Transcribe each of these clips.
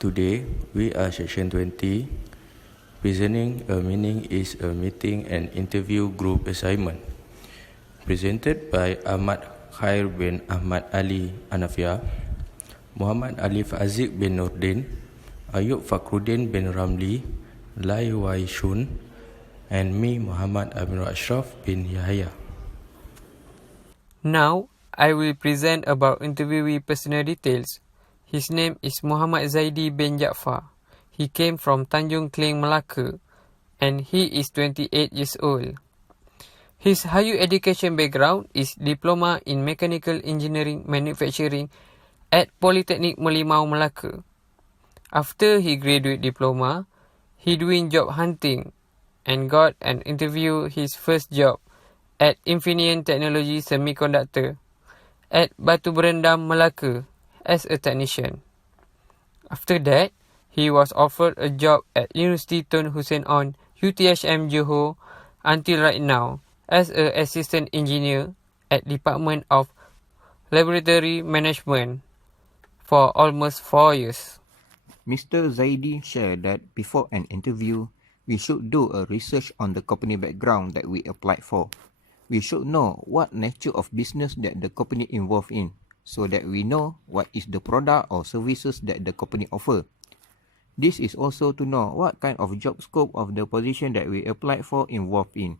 Today, we are section 20. Presenting a meaning is a meeting and interview group assignment. Presented by Ahmad Khair bin Ahmad Ali Anafia, Muhammad Alif Aziz bin Nurdin, Ayub Fakhruddin bin Ramli, Lai Wai Shun, and me, Muhammad Amin Ashraf bin Yahya. Now, I will present about interviewee personal details. His name is Muhammad Zaidi bin Jaafar. He came from Tanjung Kling, Melaka, and he is 28 years old. His higher education background is Diploma in Mechanical Engineering Manufacturing at Polytechnic Merlimau, Melaka. After he graduate diploma, he doing job hunting and got an interview his first job at Infineon Technology Semiconductor at Batu Berendam, Melaka as a technician. After that, he was offered a job at University Tun Hussein On, UTHM Johor, until right now as an assistant engineer at Department of Laboratory Management for almost 4 years. Mr. Zaidi shared that before an interview, we should do a research on the company background that we applied for. We should know what nature of business that the company involved in, so that we know what is the product or services that the company offer. This is also to know what kind of job scope of the position that we applied for involved in.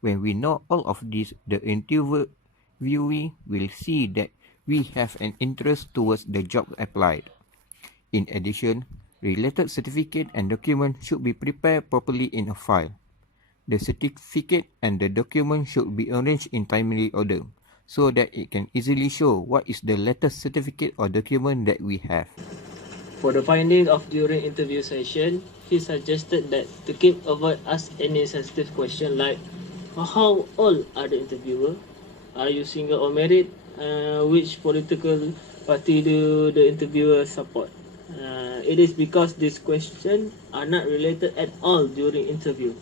When we know all of this, the interviewee will see that we have an interest towards the job applied. In addition, related certificate and document should be prepared properly in a file. The certificate and the document should be arranged in timely order, so that it can easily show what is the latest certificate or document that we have. For the finding of during interview session, he suggested that to keep avoid ask any sensitive question like how old are the interviewer, are you single or married, which political party do the interviewer support. It is because these questions are not related at all during interview.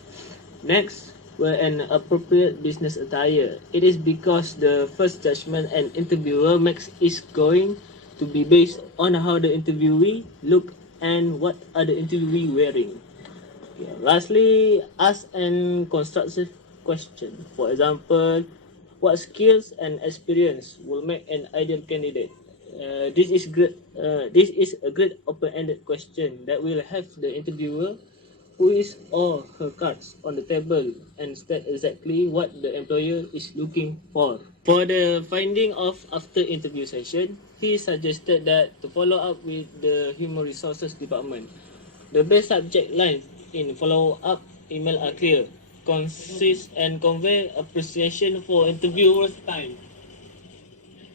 Next, wear an appropriate business attire. It is because the first judgment an interviewer makes is going to be based on how the interviewee look and what are the interviewee wearing. Lastly, ask an constructive question. For example, what skills and experience will make an ideal candidate? This is a great open-ended question that will have the interviewer put his or her cards on the table and state exactly what the employer is looking for. For the finding of after interview session, he suggested that to follow up with the Human Resources Department. The best subject lines in follow-up email are clear, concise, and convey appreciation for interviewer's time.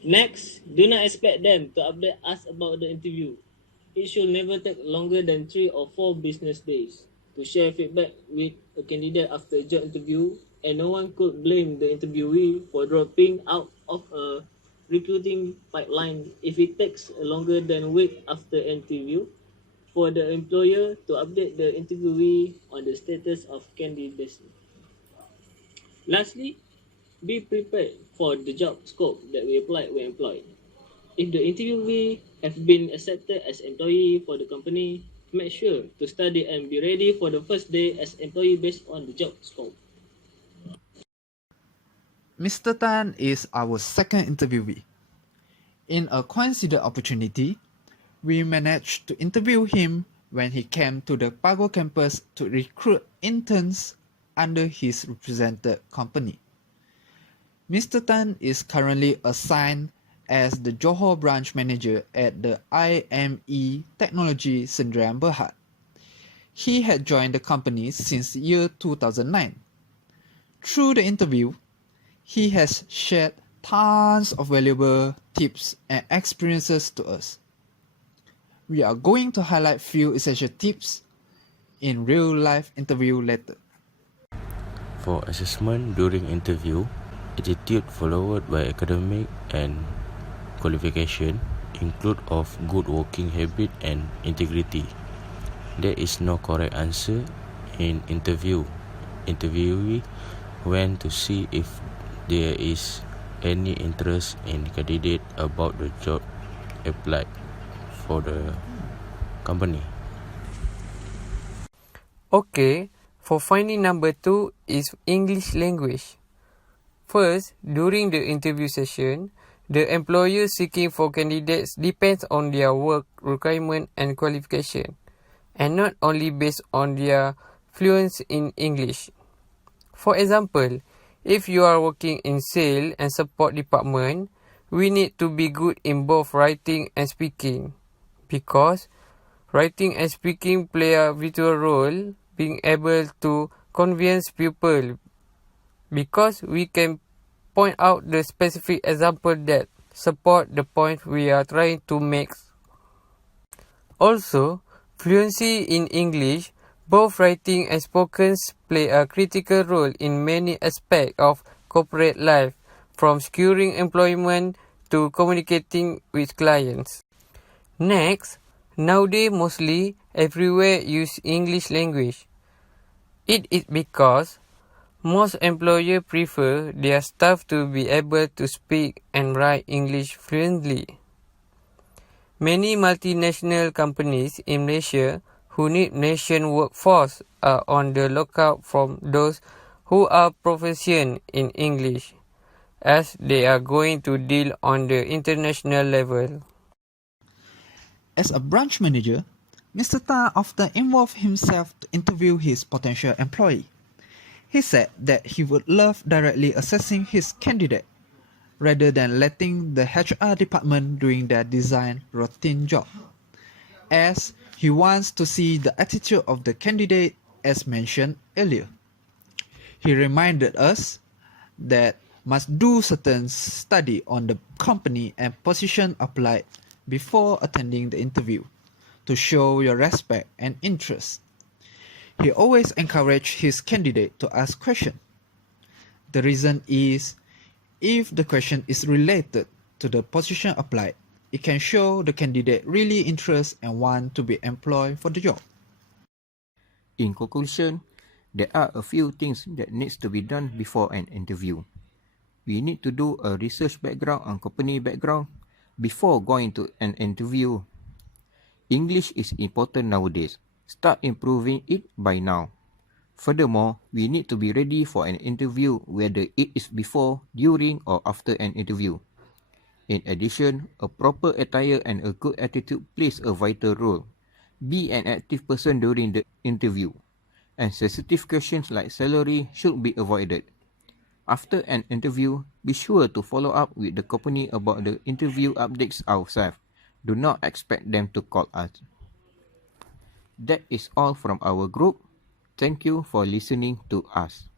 Next, do not expect them to update us about the interview. It should never take longer than 3 or 4 business days to share feedback with a candidate after a job interview, and no one could blame the interviewee for dropping out of a recruiting pipeline if it takes longer than a week after interview for the employer to update the interviewee on the status of candidacy. Lastly, be prepared for the job scope that we applied when employed. If the interviewee have been accepted as employee for the company, make sure to study and be ready for the first day as employee based on the job scope. Mr. Tan is our second interviewee. In a coincident opportunity, we managed to interview him when he came to the Pago campus to recruit interns under his represented company. Mr. Tan is currently assigned as the Johor branch manager at the IME Technology Sdn Bhd. He had joined the company since year 2009. Through the interview, he has shared tons of valuable tips and experiences to us. We are going to highlight few essential tips in real-life interview later. For assessment during interview, attitude followed by academic and qualification include of good working habit and integrity. There is no correct answer in interview. Interviewee went to see if there is any interest in candidate about the job applied for the company. Okay, for finding number 2 is English language. First, during the interview session, the employer seeking for candidates depends on their work requirement and qualification, and not only based on their fluency in English. For example, if you are working in sales and support department, we need to be good in both writing and speaking, because writing and speaking play a vital role being able to convince people, because we can point out the specific example that support the point we are trying to make. Also, fluency in English, both writing and spoken, play a critical role in many aspects of corporate life, from securing employment to communicating with clients. Next, nowadays mostly everywhere use English language. It is because most employers prefer their staff to be able to speak and write English fluently. Many multinational companies in Malaysia who need nation workforce are on the lookout for those who are proficient in English, as they are going to deal on the international level. As a branch manager, Mr. Ta often involved himself to interview his potential employee. He said that he would love directly assessing his candidate rather than letting the HR department doing their design routine job, as he wants to see the attitude of the candidate as mentioned earlier. He reminded us that must do certain study on the company and position applied before attending the interview to show your respect and interest. He always encouraged his candidate to ask questions. The reason is, if the question is related to the position applied, it can show the candidate really interest and want to be employed for the job. In conclusion, there are a few things that needs to be done before an interview. We need to do a research background on company background before going to an interview. English is important nowadays. Start improving it by now. Furthermore, we need to be ready for an interview, whether it is before, during, or after an interview. In addition, a proper attire and a good attitude plays a vital role. Be an active person during the interview, and sensitive questions like salary should be avoided. After an interview, be sure to follow up with the company about the interview updates ourselves. Do not expect them to call us. That is all from our group. Thank you for listening to us.